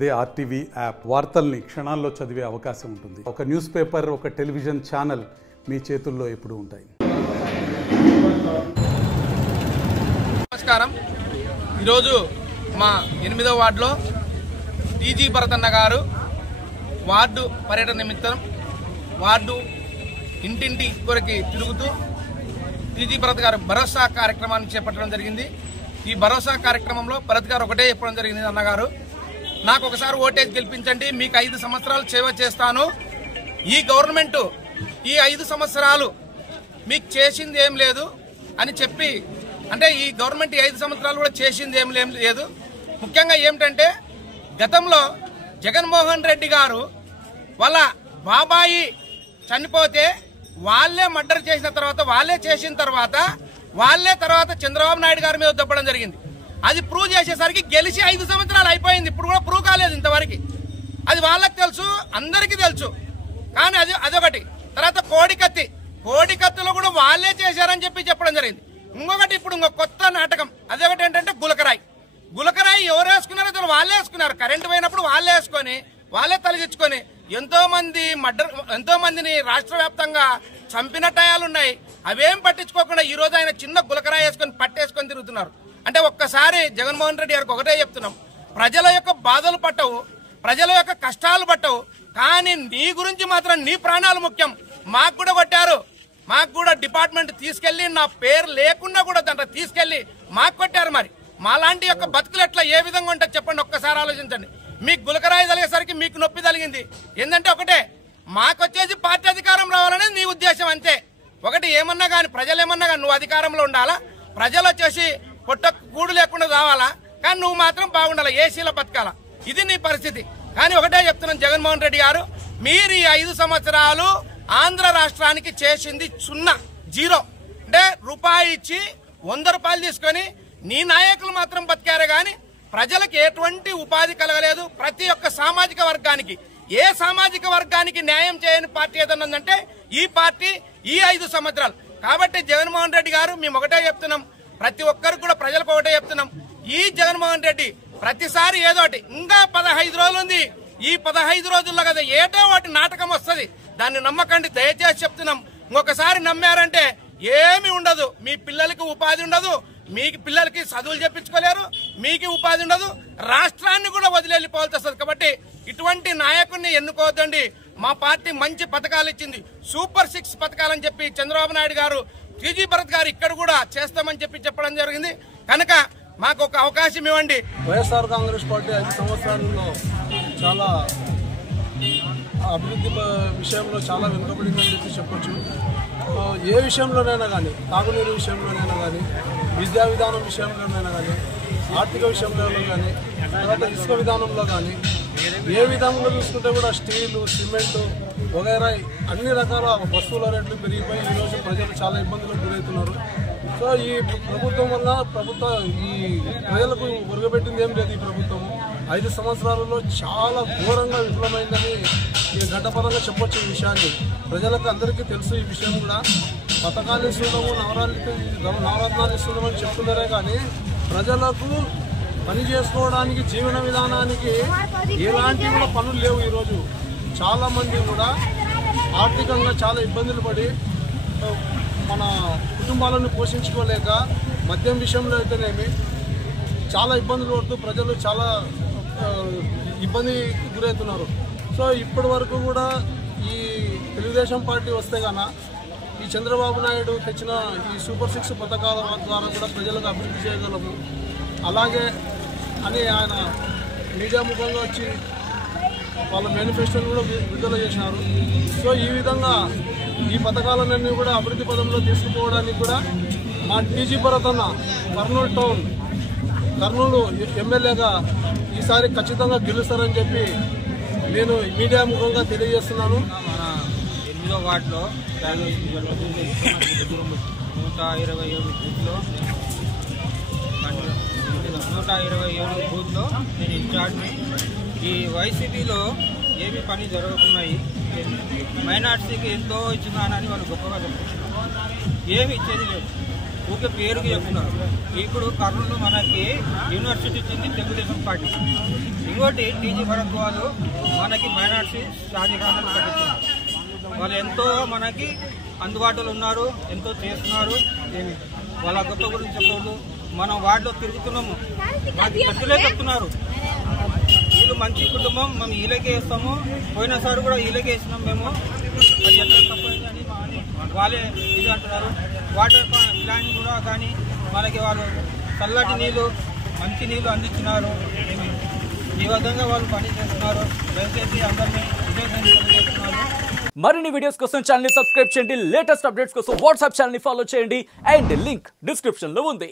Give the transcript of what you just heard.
అదే RTV app వార్తల్ని క్షణాల్లో చదివే అవకాశం ఉంటుంది. ఒక న్యూస్ పేపర్, ఒక టెలివిజన్ ఛానల్ మీ చేతుల్లో ఎప్పుడూ ఉంటాయి. నమస్కారం. ఈరోజు మా 8వ వార్డులో టీజీ భరతన్న గారు వార్డు పర్యటన నిమిత్తం వార్డు ఇంటింటి కొరకి తిరుగుతూ టీజీ భరత్ గారు భరోసా కార్యక్రమాన్ని చేపట్టడం జరిగింది. ఈ భరోసా కార్యక్రమంలో భరత్ గారు ఒకటే చెప్పడం జరిగింది, అన్నగారు నాకు ఒకసారి ఓటేసి గెలిపించండి, మీకు 5 సంవత్సరాలు సేవ చేస్తాను. ఈ గవర్నమెంట్ ఈ 5 సంవత్సరాలు మీకు చేసింది ఏం లేదు అని చెప్పి, అంటే ఈ గవర్నమెంట్ ఈ 5 సంవత్సరాలు కూడా చేసింది ఏం లేదు. ముఖ్యంగా ఏమిటంటే గతంలో జగన్మోహన్ రెడ్డి గారు వాళ్ళ బాబాయి చనిపోతే వాళ్ళే మర్డర్ చేసిన తర్వాత, వాళ్ళే చేసిన తర్వాత చంద్రబాబు నాయుడు గారి మీద దొబ్బడం జరిగింది. అది ప్రూవ్ చేసేసరికి గెలిచి 5 సంవత్సరాలు అయిపోయింది. ఇప్పుడు కూడా ప్రూవ్ కాలేదు ఇంతవరకు. అది వాళ్ళకి తెలుసు, అందరికీ తెలుసు. కానీ అదొకటి. తర్వాత కోడికత్తిలో కూడా వాళ్ళే చేశారని చెప్పడం జరిగింది. ఇంకొకటి, ఇప్పుడు ఇంకొక కొత్త నాటకం. అదొకటి ఏంటంటే గులకరాయి ఎవరు వేసుకున్నారో తెలియదు, వాళ్ళే వేసుకున్నారు. కరెంటు పోయినప్పుడు వాళ్ళే వేసుకొని వాళ్ళే తొలగించుకొని ఎంతో మందిని రాష్ట్ర వ్యాప్తంగా చంపిన టయాలున్నాయి. అవేం పట్టించుకోకుండా ఈ రోజు ఆయన చిన్న గులకరాయి వేసుకొని పట్టేసుకొని తిరుగుతున్నారు. అంటే ఒక్కసారి జగన్మోహన్ రెడ్డి గారికి ఒకటే చెప్తున్నాం, ప్రజల యొక్క బాధలు పట్టవు, ప్రజల యొక్క కష్టాలు పట్టవు, కానీ నీ గురించి మాత్రం నీ ప్రాణాలు ముఖ్యం. మాకు కూడా కొట్టారు, మాకు కూడా డిపార్ట్మెంట్ తీసుకెళ్లి నా పేరు లేకుండా కూడా దాంట్లో తీసుకెళ్లి మాకు కొట్టారు. మరి మాలాంటి యొక్క బతుకులు ఎట్లా ఏ విధంగా ఉంటుంది చెప్పండి, ఒక్కసారి ఆలోచించండి. మీకు గులకరాయి తలిగేసరికి మీకు నొప్పి తలిగింది. ఏంటంటే ఒకటే, మాకొచ్చేసి పార్టీ అధికారం రావాలనేది నీ ఉద్దేశం, అంతే. ఒకటి ఏమన్నా కానీ, ప్రజలు ఏమన్నా కానీ, నువ్వు అధికారంలో ఉండాలా, ప్రజలు వచ్చేసి పొట్ట కూడు లేకుండా రావాలా, కానీ నువ్వు మాత్రం బాగుండాలా, ఏసీలో బతకాలా. ఇది నీ పరిస్థితి. కానీ ఒకటే చెప్తున్నాను జగన్మోహన్ రెడ్డి గారు, మీరు ఈ 5 సంవత్సరాలు ఆంధ్ర రాష్ట్రానికి చేసింది జీరో. అంటే రూపాయి ఇచ్చి 100 రూపాయలు తీసుకొని నీ నాయకులు మాత్రం బతికారే గాని ప్రజలకు ఎటువంటి ఉపాధి కలగలేదు. ప్రతి ఒక్క సామాజిక వర్గానికి, ఏ సామాజిక వర్గానికి న్యాయం చేయని పార్టీ ఏదన్నా ఉందంటే ఈ పార్టీ, ఈ 5 సంవత్సరాలు. కాబట్టి జగన్మోహన్ రెడ్డి గారు మేము ఒకటే చెప్తున్నాం, ప్రతి ఒక్కరికి కూడా ప్రజలకు ఒకటే చెప్తున్నాం, ఈ జగన్మోహన్ రెడ్డి ప్రతిసారి ఏదోటి, ఇంకా 15 రోజులు ఉంది, ఈ 15 రోజుల్లో కదా ఏదో ఒకటి నాటకం వస్తుంది, దాన్ని నమ్మకండి దయచేసి చెప్తున్నాం. ఇంకొకసారి నమ్మారంటే ఏమి ఉండదు, మీ పిల్లలకి ఉపాధి ఉండదు, మీకు పిల్లలకి చదువులు చెప్పించుకోలేరు, మీకు ఉపాధి ఉండదు, రాష్ట్రాన్ని కూడా వదిలేళ్ళిపోవాల్సి వస్తుంది. కాబట్టి ఇటువంటి నాయకుడిని ఎన్నుకోవద్దండి. మా పార్టీ మంచి పథకాలు ఇచ్చింది, సూపర్ 6 పథకాలని చెప్పి చంద్రబాబు నాయుడు గారు, టీజీ భరత్ గారు ఇక్కడ కూడా చేస్తామని చెప్పడం జరిగింది. కనుక మాకు ఒక అవకాశం ఇవ్వండి. వైఎస్ఆర్ కాంగ్రెస్ పార్టీ 5 సంవత్సరాలలో చాలా అభివృద్ధి విషయంలో చాలా వెనుకబడిందని చెప్పొచ్చు. ఏ విషయంలోనైనా కానీ, తాగునీరు విషయంలోనైనా కానీ, విద్యా విధానం విషయంలోనైనా కానీ, ఆర్థిక విషయంలో కానీ, తర్వాత ఇసుక విధానంలో కానీ, ఏ విధంగా చూసుకుంటే కూడా స్టీలు, సిమెంటు వగైరా అన్ని రకాల వస్తువుల రేట్లు పెరిగిపోయి ఈరోజు ప్రజలు చాలా ఇబ్బందులకు గురవుతున్నారు. సో ఈ ప్రభుత్వం వల్ల ఈ ప్రజలకు ఒరగబెట్టింది ఏం లేదు. ఈ ప్రభుత్వం 5 సంవత్సరాలలో చాలా ఘోరంగా విఫలమైందని ఈ ఘటపరంగా చెప్పొచ్చు. ఈ విషయాన్ని ప్రజలకు అందరికీ తెలుసు. ఈ విషయం కూడా పథకాలు ఇస్తున్నాము, నవరత్నాలు ఇస్తున్నామని చెప్తున్నారే కానీ ప్రజలకు పని చేసుకోవడానికి, జీవన విధానానికి ఎలాంటి కూడా పనులు లేవు. ఈరోజు చాలామంది కూడా ఆర్థికంగా చాలా ఇబ్బందులు పడి మన కుటుంబాలను పోషించుకోలేక, మద్యం విషయంలో అయితేనేమి చాలా ఇబ్బందులు పడుతూ ప్రజలు చాలా ఇబ్బందికి గురవుతున్నారు. సో ఇప్పటి వరకు కూడా ఈ తెలుగుదేశం పార్టీ వస్తే గాన ఈ చంద్రబాబు నాయుడు తెచ్చిన ఈ సూపర్ 6 పథకాల ద్వారా కూడా ప్రజలకు అభివృద్ధి చేయగలము అలాగే అని ఆయన మీడియా ముఖంగా వచ్చి వాళ్ళ మేనిఫెస్టోని కూడా విడుదల చేసినారు. సో ఈ విధంగా ఈ పథకాలన్నీ కూడా అభివృద్ధి పదంలో తీసుకుపోవడానికి కూడా మా టీజీ భరత్ అన్న కర్నూలు ఎమ్మెల్యేగా ఈసారి ఖచ్చితంగా గెలుస్తారని చెప్పి నేను మీడియా ముఖంగా తెలియజేస్తున్నాను. మన 8వ వార్డులో 127 బూత్లో నేను ఇన్ఛార్జ్ని. ఈ వైసీపీలో ఏమి పని జరుగుతున్నాయి, మైనార్టీకి ఎంతో ఇచ్చినానని వాళ్ళు గొప్పగా చెప్పుకుంటున్నారు. ఏమి ఇచ్చేది లేదు. ఊకే పేరుకి చెప్తున్నారు. ఇప్పుడు కర్నూలు మనకి యూనివర్సిటీ ఇచ్చింది తెలుగుదేశం పార్టీ. ఇంకోటి టీజీ భరద్వాజ్ మనకి మైనార్టీ షాజీఖానాలు కట్టించారు. వాళ్ళు ఎంతో మనకి అందుబాటులో ఉన్నారు, ఎంతో చేస్తున్నారు. వాళ్ళ గొప్ప గురించి చెప్పకూడదు. మనం వార్డులో తిరుగుతున్నాము, మాకు పెద్దలే చెప్తున్నారు వీళ్ళు మంచి కుటుంబం, మేము వీళ్ళకే వేస్తాము, పోయినసారి కూడా వీళ్ళకే వేసినాం మేము, అది ఎట్లా తప్పైంది అని వాళ్ళే ఇది అంటున్నారు. వాటర్ ప్లాంట్ కూడా కానీ మనకి వాళ్ళు చల్లటి నీళ్ళు మంచి నీళ్ళు అందించినారు. ఈ విధంగా వాళ్ళు పని చేస్తున్నారు. దయచేసి అందరినీ విజయవంతం. మరిన్ని వీడియోస్ కోసం ఛానల్ ని సబ్స్క్రైబ్ చేయండి. లేటెస్ట్ అప్డేట్స్ కోసం వాట్సాప్ ఛానల్ ని ఫాలో చేయండి. అండ్ లింక్ డిస్క్రిప్షన్ లో ఉంది.